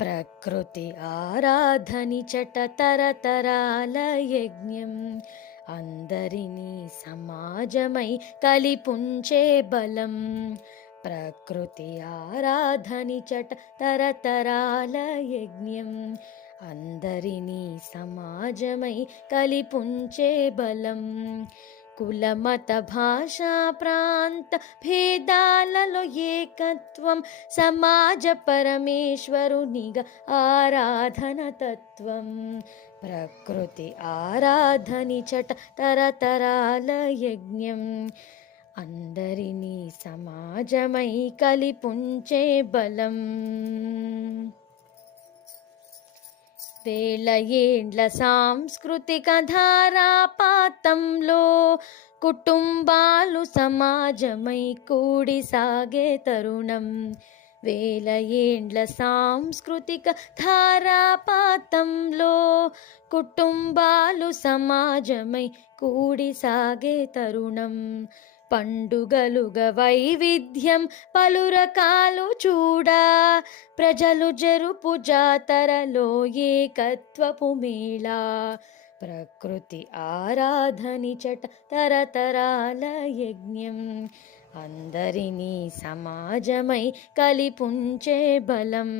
ప్రకృతి ఆరాధని చట తరతరాల యజ్ఞం అందరినీ సమాజమై కలిపుంచే బలం. ప్రకృతి ఆరాధని చట తరతరాల యజ్ఞం అందరినీ సమాజమై కలిపుంచే బలం. కులమత భాషా ప్రాంత భేదాలలో ఏకత్వం సమాజ పరమేశ్వరునిగా ఆరాధన తత్వం. ప్రకృతి ఆరాధని చట తరతరాల యజ్ఞం అందరినీ సమాజమై కలిపుంచే బలం. వేల ఏండ్ల సాంస్కృతిక ధారాపాతంలో కుటుంబాలు సమాజమై కూడి సాగే తరుణం. వేల ఏండ్ల సాంస్కృతిక ధారాపాతంలో కుటుంబాలు సమాజమై కూడి సాగే తరుణం. పండుగలుగా వైవిధ్యం పలు రకాలు చూడా ప్రజలు జరుపు జాతరలో ఏకత్వపు మేళా. ప్రకృతి ఆరాధని చట తరతరాల యజ్ఞం అందరినీ సమాజమై కలిపుంచే బలం.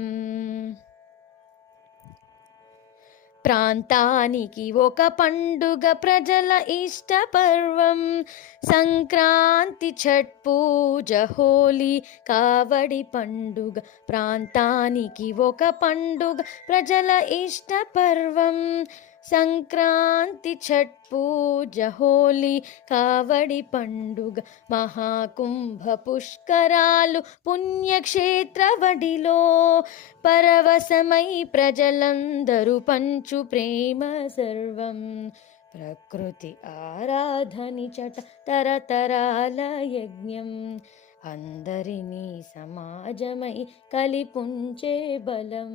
ప్రాంతానికి ఒక పండుగ ప్రజల ఇష్ట పర్వం. సంక్రాంతి, ఛట్ పూజ, హోలీ, కావడి పండుగ. ప్రాంతానికి ఒక పండుగ ప్రజల ఇష్ట పర్వం. సంక్రాంతి, ఛట్ పూజ, హోలీ, కావడి పండుగ. మహాకుంభ పుష్కరాలు పుణ్యక్షేత్ర వడిలో పరవశమై ప్రజలందరూ పంచు ప్రేమ సర్వం. ప్రకృతి ఆరాధని చట తరతరాల యజ్ఞం అందరినీ సమాజమై కలిపుంచే బలం.